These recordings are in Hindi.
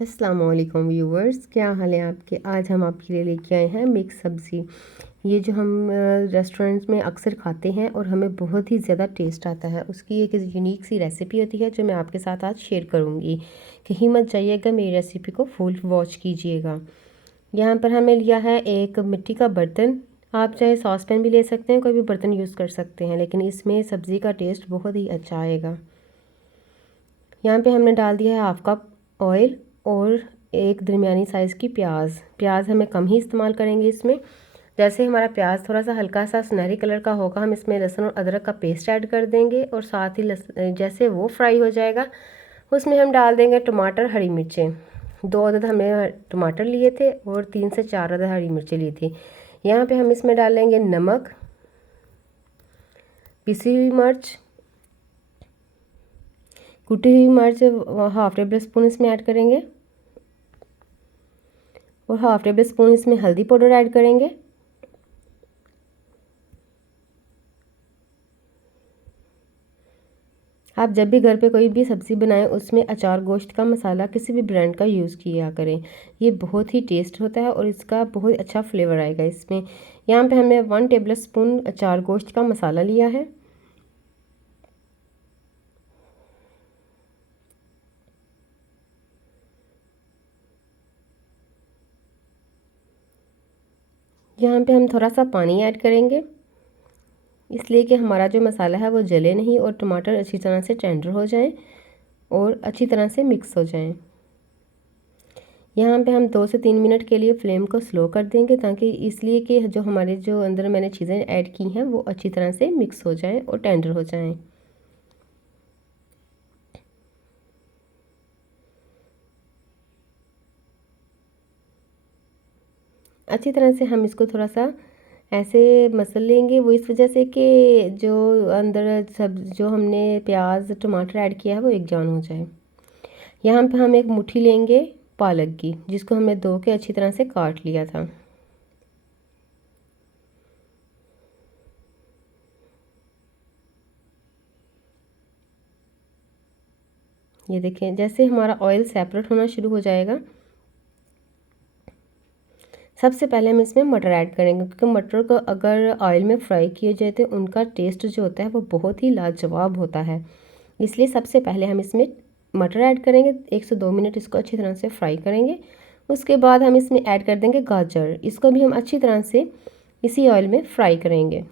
अस्सलाम वालेकुम व्यूवर्स, क्या हाल है आपके। आज हम आपके लिए लेके आए हैं मिक्स सब्ज़ी। ये जो हम रेस्टोरेंट्स में अक्सर खाते हैं और हमें बहुत ही ज़्यादा टेस्ट आता है, उसकी एक यूनिक सी रेसिपी होती है जो मैं आपके साथ आज शेयर करूँगी। कहीं मत जाइएगा, मेरी रेसिपी को फुल वॉच कीजिएगा। यहाँ पर हमें लिया है एक मिट्टी का बर्तन। आप चाहे सॉस पैन भी ले सकते हैं, कोई भी बर्तन यूज़ कर सकते हैं, लेकिन इसमें सब्ज़ी का टेस्ट बहुत ही अच्छा आएगा। यहाँ पे हमने डाल दिया है हाफ़ कप ऑयल और एक दरमियानी साइज़ की प्याज हमें कम ही इस्तेमाल करेंगे इसमें। जैसे हमारा प्याज थोड़ा सा हल्का सा सुनहरी कलर का होगा, हम इसमें लहसुन और अदरक का पेस्ट ऐड कर देंगे और साथ ही जैसे वो फ्राई हो जाएगा उसमें हम डाल देंगे टमाटर, हरी मिर्चें। 2 अदद हमें टमाटर लिए थे और 3 से 4 अदद हरी मिर्चें ली थी। यहाँ पे हम इसमें डालेंगे नमक, पिसी हुई मिर्च, कुटी हुई मिर्च हाफ टेबल स्पून इसमें ऐड करेंगे और हाफ टेबल स्पून इसमें हल्दी पाउडर ऐड करेंगे। आप जब भी घर पे कोई भी सब्ज़ी बनाएं उसमें अचार गोश्त का मसाला किसी भी ब्रांड का यूज़ किया करें, ये बहुत ही टेस्ट होता है और इसका बहुत अच्छा फ्लेवर आएगा इसमें। यहाँ पे हमने 1 टेबल स्पून अचार गोश्त का मसाला लिया है। यहाँ पे हम थोड़ा सा पानी ऐड करेंगे, इसलिए कि हमारा जो मसाला है वो जले नहीं और टमाटर अच्छी तरह से टेंडर हो जाएं और अच्छी तरह से मिक्स हो जाएं। यहाँ पे हम 2 से 3 मिनट के लिए फ्लेम को स्लो कर देंगे, ताकि इसलिए कि जो हमारे जो अंदर मैंने चीज़ें ऐड की हैं वो अच्छी तरह से मिक्स हो जाएं और टेंडर हो जाएं। अच्छी तरह से हम इसको थोड़ा सा ऐसे मसल लेंगे, वो इस वजह से कि जो अंदर सब जो हमने प्याज टमाटर ऐड किया है वो एक जान हो जाए। यहाँ पे हम एक मुट्ठी लेंगे पालक की, जिसको हमने धो के अच्छी तरह से काट लिया था। ये देखें, जैसे हमारा ऑयल सेपरेट होना शुरू हो जाएगा, सबसे पहले हम इसमें मटर ऐड करेंगे, क्योंकि मटर को अगर ऑयल में फ्राई किए जाए तो उनका टेस्ट जो होता है वो बहुत ही लाजवाब होता है। इसलिए सबसे पहले हम इसमें मटर ऐड करेंगे, 1 से 2 मिनट इसको अच्छी तरह से फ्राई करेंगे। उसके बाद हम इसमें ऐड कर देंगे गाजर, इसको भी हम अच्छी तरह से इसी ऑयल में फ्राई करेंगे।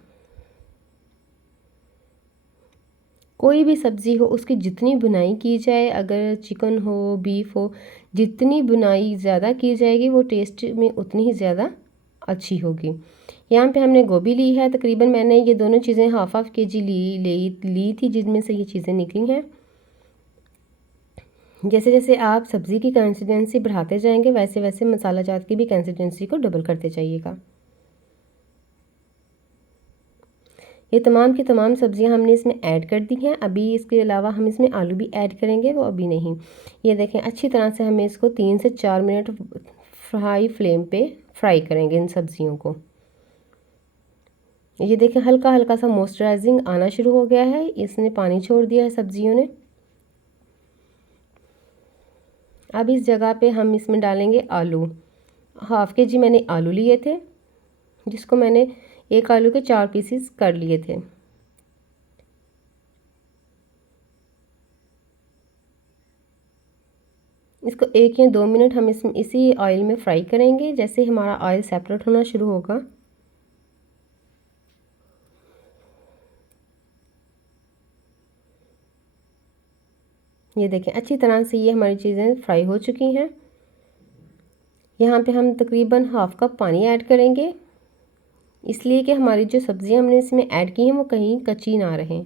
कोई भी सब्ज़ी हो उसकी जितनी बुनाई की जाए, अगर चिकन हो बीफ हो, जितनी बुनाई ज़्यादा की जाएगी वो टेस्ट में उतनी ही ज़्यादा अच्छी होगी। यहाँ पे हमने गोभी ली है, तकरीबन मैंने ये दोनों चीज़ें हाफ हाफ के जी ली थी, जिनमें से ये चीज़ें निकली हैं। जैसे जैसे आप सब्ज़ी की कंसिस्टेंसी बढ़ाते जाएंगे वैसे वैसे मसाला जात की भी कंसिस्टेंसी को डबल करते जाइएगा। ये तमाम की तमाम सब्जियां हमने इसमें ऐड कर दी हैं। अभी इसके अलावा हम इसमें आलू भी ऐड करेंगे, वो अभी नहीं। ये देखें, अच्छी तरह से हमें इसको 3 से 4 मिनट हाई फ्लेम पे फ्राई करेंगे इन सब्जियों को। ये देखें, हल्का हल्का सा मॉइस्चराइजिंग आना शुरू हो गया है, इसने पानी छोड़ दिया है सब्जियों ने। अब इस जगह पे हम इसमें डालेंगे आलू। हाफ के जी मैंने आलू लिए थे, जिसको मैंने एक आलू के 4 पीसीस कर लिए थे। इसको 1 या 2 मिनट हम इसी ऑयल में फ्राई करेंगे। जैसे हमारा ऑयल सेपरेट होना शुरू होगा, ये देखें अच्छी तरह से ये हमारी चीज़ें फ्राई हो चुकी हैं। यहाँ पे हम तकरीबन हाफ कप पानी ऐड करेंगे, इसलिए कि हमारी जो सब्जियां हमने इसमें ऐड की हैं वो कहीं कच्ची ना रहें।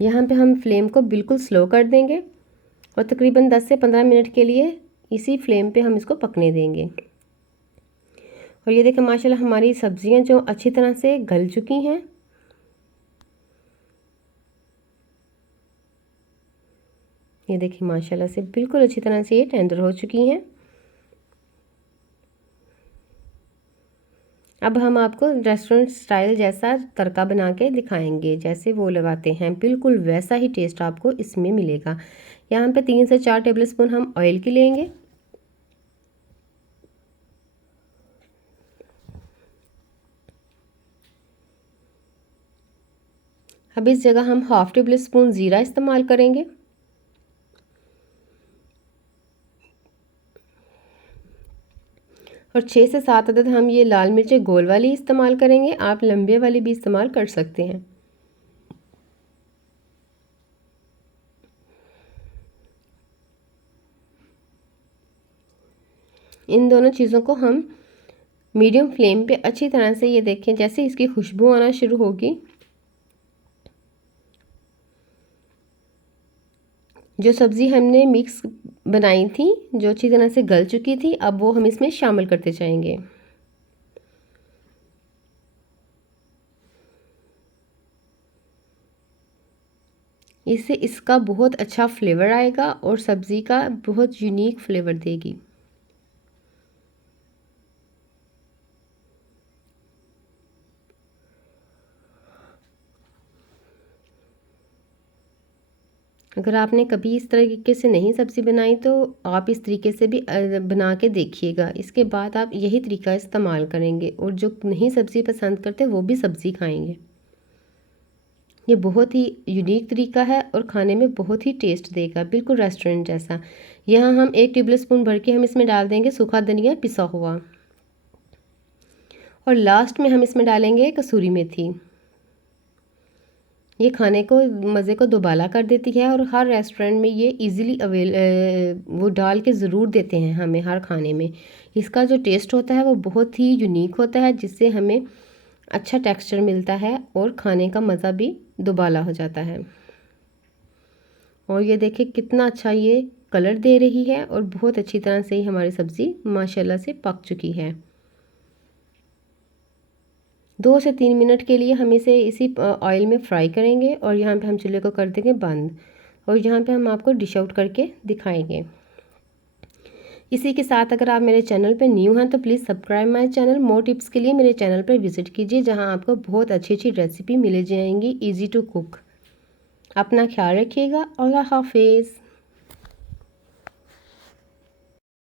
यहाँ पे हम फ्लेम को बिल्कुल स्लो कर देंगे और तकरीबन 10 से 15 मिनट के लिए इसी फ्लेम पे हम इसको पकने देंगे। और ये देखें, माशाल्लाह हमारी सब्जियां जो अच्छी तरह से गल चुकी हैं। ये देखिए, माशाल्लाह से बिल्कुल अच्छी तरह से ये टेंडर हो चुकी हैं। अब हम आपको रेस्टोरेंट स्टाइल जैसा तड़का बना के दिखाएंगे, जैसे वो लगाते हैं बिल्कुल वैसा ही टेस्ट आपको इसमें मिलेगा। यहाँ पे 3 से 4 टेबलस्पून हम ऑयल की लेंगे। अब इस जगह हम हाफ टेबल स्पून ज़ीरा इस्तेमाल करेंगे और 6 से 7 अदद हम ये लाल मिर्चें गोल वाली इस्तेमाल करेंगे। आप लंबे वाली भी इस्तेमाल कर सकते हैं। इन दोनों चीज़ों को हम मीडियम फ्लेम पे अच्छी तरह से, ये देखें जैसे इसकी खुशबू आना शुरू होगी, जो सब्ज़ी हमने मिक्स बनाई थी जो अच्छी तरह से गल चुकी थी, अब वो हम इसमें शामिल करते जाएंगे। इससे इसका बहुत अच्छा फ्लेवर आएगा और सब्ज़ी का बहुत यूनिक फ्लेवर देगी। अगर आपने कभी इस तरीके से नहीं सब्ज़ी बनाई तो आप इस तरीके से भी बना के देखिएगा। इसके बाद आप यही तरीका इस्तेमाल करेंगे और जो नहीं सब्ज़ी पसंद करते वो भी सब्ज़ी खाएंगे। ये बहुत ही यूनिक तरीका है और खाने में बहुत ही टेस्ट देगा, बिल्कुल रेस्टोरेंट जैसा। यहाँ हम 1 टेबल स्पून भर के हम इसमें डाल देंगे सूखा धनिया पिसा हुआ और लास्ट में हम इसमें डालेंगे कसूरी मेथी। ये खाने को मज़े को दोबाला कर देती है और हर रेस्टोरेंट में ये इजीली वो डाल के ज़रूर देते हैं हमें हर खाने में। इसका जो टेस्ट होता है वो बहुत ही यूनिक होता है, जिससे हमें अच्छा टेक्सचर मिलता है और खाने का मज़ा भी दोबाला हो जाता है। और ये देखिए कितना अच्छा ये कलर दे रही है और बहुत अच्छी तरह से ही हमारी सब्ज़ी माशाल्लाह से पक चुकी है। 2 से 3 मिनट के लिए हम इसे इसी ऑयल में फ्राई करेंगे और यहाँ पे हम चूल्हे को कर देंगे बंद और यहाँ पे हम आपको डिश आउट करके दिखाएंगे। इसी के साथ अगर आप मेरे चैनल पे न्यू हैं तो please subscribe my channel. More tips के लिए मेरे चैनल पर विज़िट कीजिए, जहाँ आपको बहुत अच्छी अच्छी रेसिपी मिल जाएंगी ईजी टू कुक। अपना ख्याल रखिएगा। अल्लाह हाफिज़।